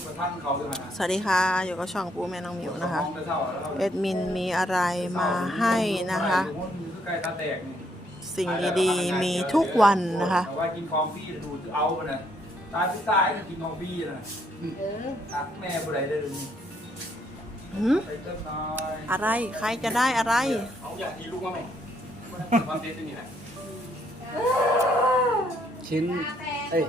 สวัสดีค่ะ อยู่กับช่องปูแม่น้องหมิวนะคะมองไปเท่าแล้วเอ็ดมินมีอะไรมาให้นะคะใกล้ตาแตกนี่สิ่งดีๆมีทุกวันนะคะแต่ว่ากินคอมฟี่ดูเอาไปนะตายที่ตายก็กินคอมฟี่นะตักแม่ผู้ใดได้เลยหืมไปเติมน้อยอะไรใครจะได้อะไรเอาอย่างที่ลูกว่าไหมความเด็ดนี่แหละชิ้นเอ้ย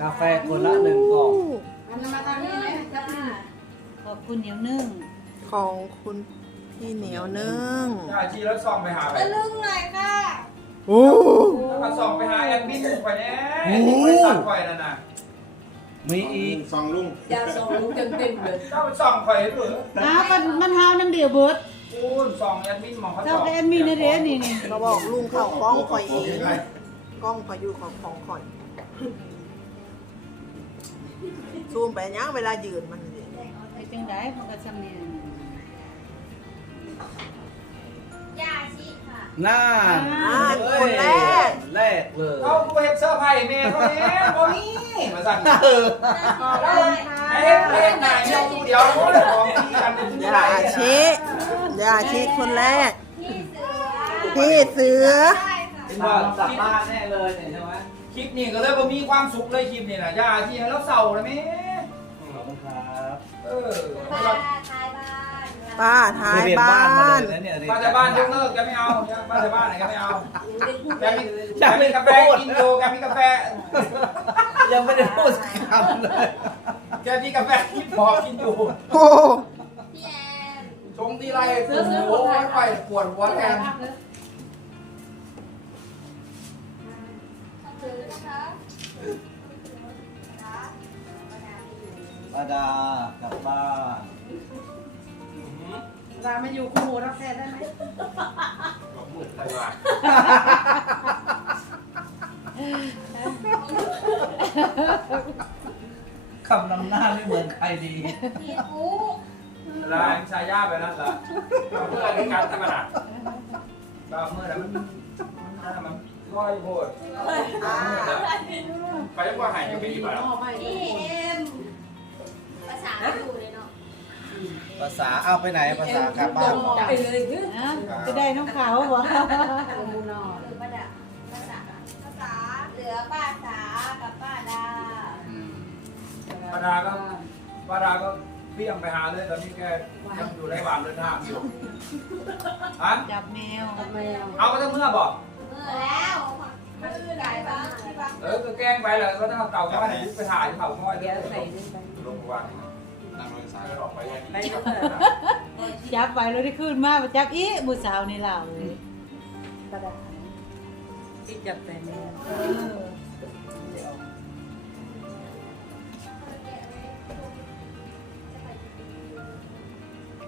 กาแฟคนละหนึ่งกล่อง กาแฟคนละหนึ่งกล่องมันมาทางนี้ไหมจับนี่ขอบคุณเหนียวนึ่งของคุณพี่เหนียวนึ่งถ้าชีแล้วส่องไปหาไปตะลึงหน่อยค่ะโอ้แล้วก็ส่องไปหาแอดมินไปแน่บริษัทข่อยนั่นน่ะมีอีกสองลุงยาสองลูกเต็มเต็มๆเลยเจ้าไปส่องข่อยเถอะอ้าวมันมันเฮาน้ำเดียวเบิดคูณส่องแอดมินมองเขาเจ้าส่องก็แอดมินในเด้นี่นี่เราบอกลุงเขากล้องคอยเองกล้องคอยอยู่ของของคอย ซูมไปยังเวลายืนมันนี่ไปจังไดมันก็จำเนี่ยยาชีค่ะหน้าอ่าคนแรกแรกเลยเขากูเห็นเสื้อผ้าแม่เขาเนี่ยบ่มีมาสั่งเออไอ้เฮ็ดไอ้เฮ็ดหน้าเหี่ยวเดียวแล้วก็เลยของที่กันเป็นที่ยาไรชิยาชิคนแรก พี่เสือพี่เสือเป็นบ้าว่านกลับบ้านแน่เลยเนี่ยใช่ไหมคลิปนี้ก็เลยบ่มีความสุขเลยคลิปนี้น่ะย่าที่ให้เราเศร้าเลยแม่ขอบคุณครับ เออป้าท้ายบ้านป้าท้ายเรียนบ้าบ้านมาน เลยนะเนี่ยบ้านแต่บ้านยกเลิกแกไม่เอาบ้านแต่บ้านไหนแกไม่เอาแกมีแกยังมีไม่กาแฟพูดกินอยู่แกมีกาแฟ ยังไม่ได้พูดสักคำเลยแกมีกาแฟที่พอกินอยู่โอ้พี่แอนชงทีไรโอ้โหไปปวดหัวแทน มาดากลับบ้านรามาอยู่คู่รับแทนได้ไหมคำนำหน้าไม่เหมือนใครดีพี่กูลายชายาไปนั่นละเมื่อในการธรรมดาก็เมื่อไหร่มันมันมันลอยโพดไปยังว่าหายยังไม่ดีป่ะพี่เอ็มภา ษาอยู่เลยเนาะภาษาเอาไปไหนภาษากลับบ้านไปเลยนะจะได้น้องขาวบ่หรือป้าดาภาษาภาษาเหลือป้าสากับป้าดาปาดาก็ปาดาก็เปี้ยงไปหาเลยตอนนี้แกยังอยู่ระหว่างเดินทางอยู่ฮะจับแมวเอาก็จะเมื่อบอกเมื่อแล้วมันคือไหนบ้างที่บ้างเออก็แกล้งไปแหละก็ต้องเอาเต่าก้อยไปถ่ายเต่าก้อยเดี๋ยวใส่ลงวาง นั่งรถสายออกไปอย่างนี้จับไปแล้วได้ขึ้นมาไปจับอีบุสาวนี่ล่ะเอ้ยที่จับแต่แม่เออ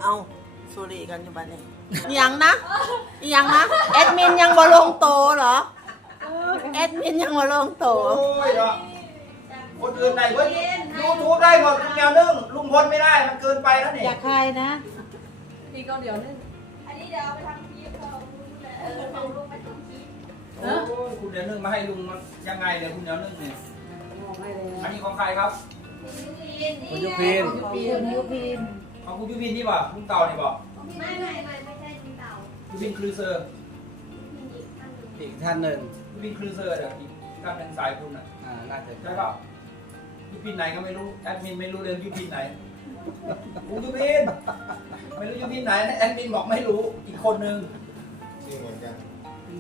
เอาสุริกันอยู่บ้านนี้อิหยังนะอิหยังนะแอดมินยังบ่ลงโตเหรอแอดมินยังบ่ลงโตโอ้ยเนาะคนอื่นได้เว้ย ยูทูบได้หมดแนวนึ่งลุงพลไม่ได้มันเกินไปแล้วนี่อยากใครนะพี่ก็เดี๋ยวนึงอันนี้เดี๋ยวเอาไปทำคลิปเขาเออของลูกไปทำคลิปโอ้ยคุณเดี๋ยวนึ่งมาให้ลุงมันยังไงเนี่ยคุณเดี๋ยวนึ่งเนี่ยอันนี้ของใครครับคุณยุพินของคุณยุพินของคุณยูพินนี่ป่ะลุงเต่านี่ป่ะไม่ไม่ไม่ไม่ใช่จิงเต่ายูพินครูเซอร์มีอีกท่านหนึ่งอีกท่านหนึ่งยูพินครูเซอร์เดี๋ยวอีกท่านเป็นสายคุณอะอ่าน่าจะใช่ป่ะ ยูพินไหนก็ไม่รู้แอดมินไม่รู้เรื่องยูพินไหนคุณยูพินไม่รู้ยูพินไหนแอดมินบอกไม่รู้อีกคนนึงชื่อเหมือนกัน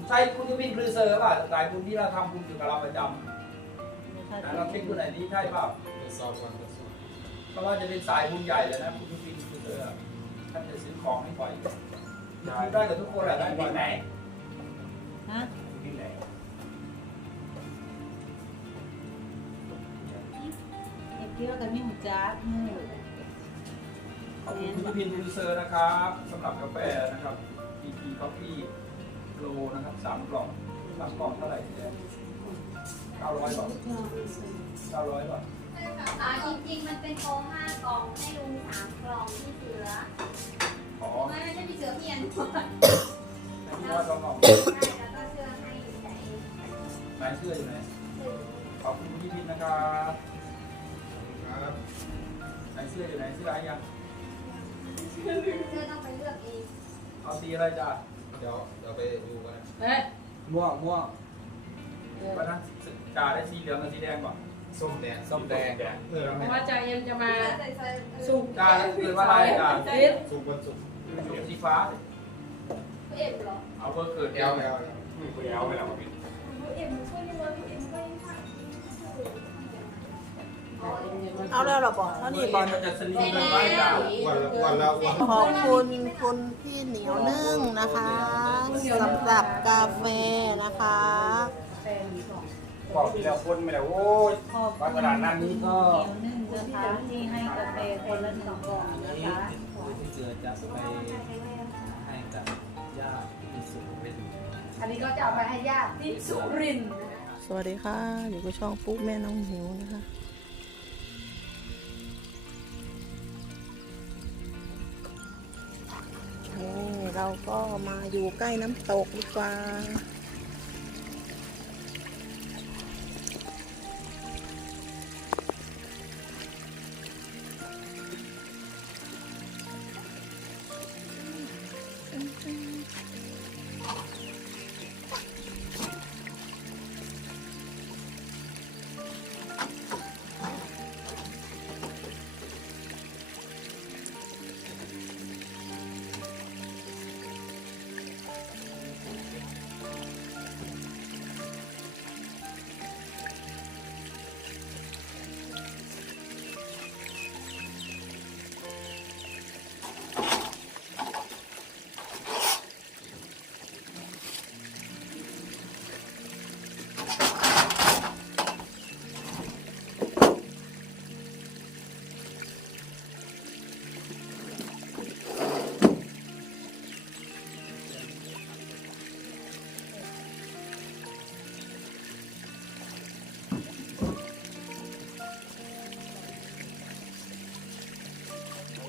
ใช่คุณยูพินครูเซอร์ป่ะสายคุณที่เราทำคุณอยู่กับเราประจำนะเราเช็คคุณไหนนี้ใช่ป่ะตรวจสอบก่อนตรวจสอบเพราะว่าจะเป็นสายบุญใหญ่เลยนะคุณยูพินครูเซอร์อะท่านจะซื้อของให้บ่อยได้กับทุกคนแหละได้บ่อยไหนฮะ ที่ไหนเก็บเกี่ยวกับมีหูจักมือขอบคุณคุณพินดูเซอร์นะครับสำหรับกาแฟนะครับ PP Coffee โลนะครับสามกล่องสามกล่องเท่าไหร่เนี่ยเก้าร้อยบาทเก้าร้อยบาทอ่าจริงๆ มันเป็นโปรห้ากล่องให้ลุงสามกล่องที่เสือขอไม่ไม่ใช่พี่เสือเพียนให้พี่ว่าสองกล่องใช่แล้วก็เสื้อให้ใส่ไหนเสื้ออยู่ไหนสื่อขอบคุณคุณพินนะครับครับค สื้ออยู่ไหนเสื้ออะไรยังเสื้อต้องไปเลือกเองเอาสีอะไรจ้ะเดี๋ยวเดี๋ยวไปดูกันนะเอ้ยม่วงม่วงวันนั้นกาได้สีเหลืองกับสีแดงก่อนส้มแดงส้มแดงเออเพราะว่าจ่าเอ็มจะมาใส่ใส่สุกกาเกิดว่าอะไรกาฟิตสุกวันสุกสีฟ้าเอ็มเหรอเอาเบอร์เกิดแอลแอลเอลไปแล้วพี่เอ็มช่วยยังไงเอ็มไม่ เอาแล้วเหรอบอกเท่านี้บอลมันจะสลิมกันไว้จ้ะวันละวันละวันขอบคุณคุณพี่เหนียวนึ่งนะคะสำหรับกาแฟนะคะ บอกทีละคนไม่ได้โอ้ยขอบบางขนาดนั้นนี่ก็นึ่งนะคะที่ให้กาแฟคนละสองกล่องนะคะที่เกิดจะไปให้กับญาติที่สุรินอันนี้ก็จะเอาไปให้ญาติที่สุรินทร์สวัสดีค่ะ อยู่กับช่องปุ๊กแม่น้องหิวนะคะ เราก็มาอยู่ใกล้น้ำตกดีกว่า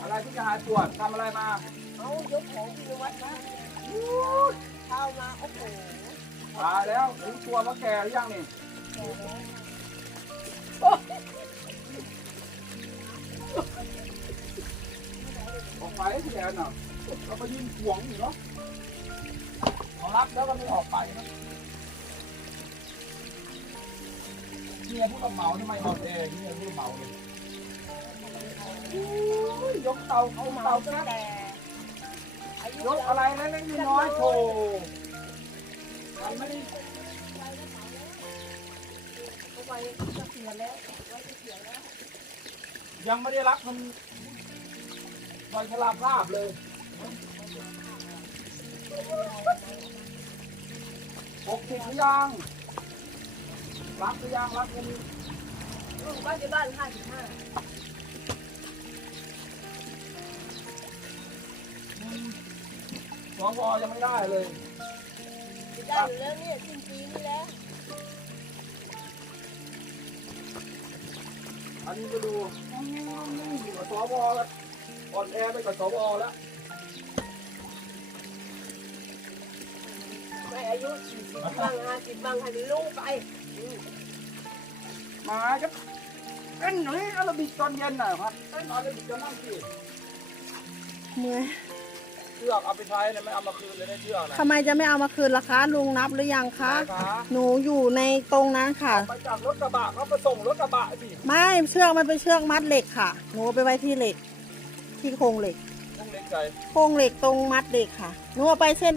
อะไรที่จะหายปวดทำอะไรมาเอายกของที่วัดมาเข้ามาโอ้โหตายแล้วถึงตัวมาแก่หรือยังนี่ออกไปที่แล้วน่ะเราไปยืนขวงอยู่เนาะพอรับแล้วก็ไม่ออกไปนะเมียผู้รับเหมาทำไมออกแอร์เมียผู้รับเหมาเลย ยกเตาเอาเตานะยกอะไรเล็กๆน้อยๆโชว์มันไม่ได้ยังไม่ได้รับมันใบชราภาพเลยหกสิบหรือยังรับหรือยังรับกันบ้านที่บ้านห้าสิบห้า สวยังไม่ได้เลย ได้อยู่แล้วเนี่ยสิ้นปีนี่แล้วอันนี้ก็ดูอืมอยู่กับสวแล้วอ่อนแอไปกับสวแล้วไม่อายุสี่สิบบ้างห้าสิบบ้างให้ลูกไปมาครับเต้นหน่อยอาราบิกตอนเย็นหน่อยครับเต้นอาราบิกจะนั่งสิเมื่อยเชือกเอาไปใช้เลยไม่เอามาคืนเลยนะเชือกนะทำไมจะไม่เอามาคืนล่ะคะลุงนับหรือยังคะขาหนูอยู่ในตรงนั้นค่ะไปจากรถกระบะเขาไปส่งรถกระบะสิไม่เชือกมันเป็นเชือกมัดเหล็กค่ะ หนูเอาไปไว้ที่เหล็ก ที่โครงเหล็กต้องเล็กใจโครงเหล็กตรงมัดเหล็กค่ะ หนูเอาไปเส้น